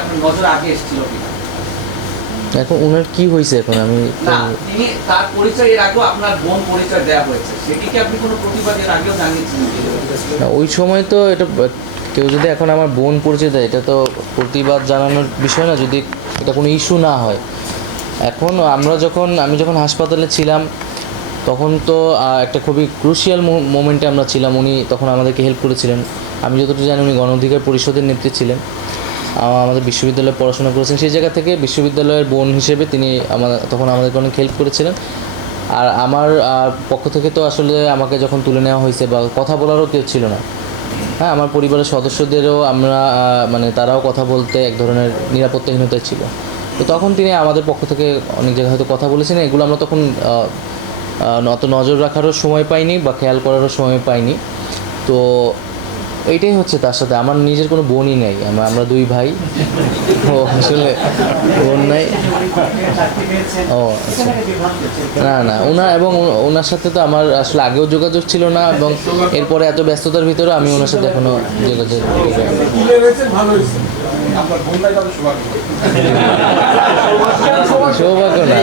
আপনার নজরে আগে এসেছিল কিনা? এখন ওনার কি হয়েছে এখন আমি না, তিনি তার পরিচয় এর আগেও আপনার বোন পরিচয় দেওয়া হয়েছে, সেটিকে আপনি কোনো প্রতিবাদ এর আগেও জানিয়েছিলেন? না, ওই সময় তো এটা কেউ যদি এখন আমার বোন পরিচয় দেয় এটা তো প্রতিবাদ জানানোর বিষয় না, যদি এটা কোনো ইস্যু না হয়। এখন আমি যখন হাসপাতালে ছিলাম তখন তো একটা খুবই ক্রুশিয়াল মোমেন্টে আমরা ছিলাম। উনি তখন আমাদেরকে হেল্প করেছিলেন। আমি যতটুকু জানি উনি গণ অধিকার পরিষদের নেত্রী ছিলেন, আমাদের বিশ্ববিদ্যালয়ে পড়াশোনা করেছেন। সেই জায়গা থেকে বিশ্ববিদ্যালয়ের বোন হিসেবে তিনি তখন আমাদেরকে অনেক হেল্প করেছিলেন। আর আমার পক্ষ থেকে তো আসলে আমাকে যখন তুলে নেওয়া হয়েছে বা কথা বলারও কেউ ছিল না। হ্যাঁ, আমার পরিবারের সদস্যদেরও আমরা মানে তারাও কথা বলতে এক ধরনের নিরাপত্তাহীনতা ছিল। তো তখন তিনি আমাদের পক্ষ থেকে অনেক জায়গায় হয়তো কথা বলেছেন, এগুলো আমরা তখন অত নজর রাখারও সময় পাইনি বা খেয়াল করারও সময় পাইনি। তো এইটাই হচ্ছে তার সাথে। আমার নিজের কোনো বোনই নেই, আমরা দুই ভাই। ও আসলে বোন নাই। ও আচ্ছা। না না, ওনার সাথে তো আমার আসলে আগেও যোগাযোগ ছিল না, এবং এরপরে এত ব্যস্ততার ভিতরে আমি ওনার সাথে এখনো যোগাযোগ সৌভাগ্য না।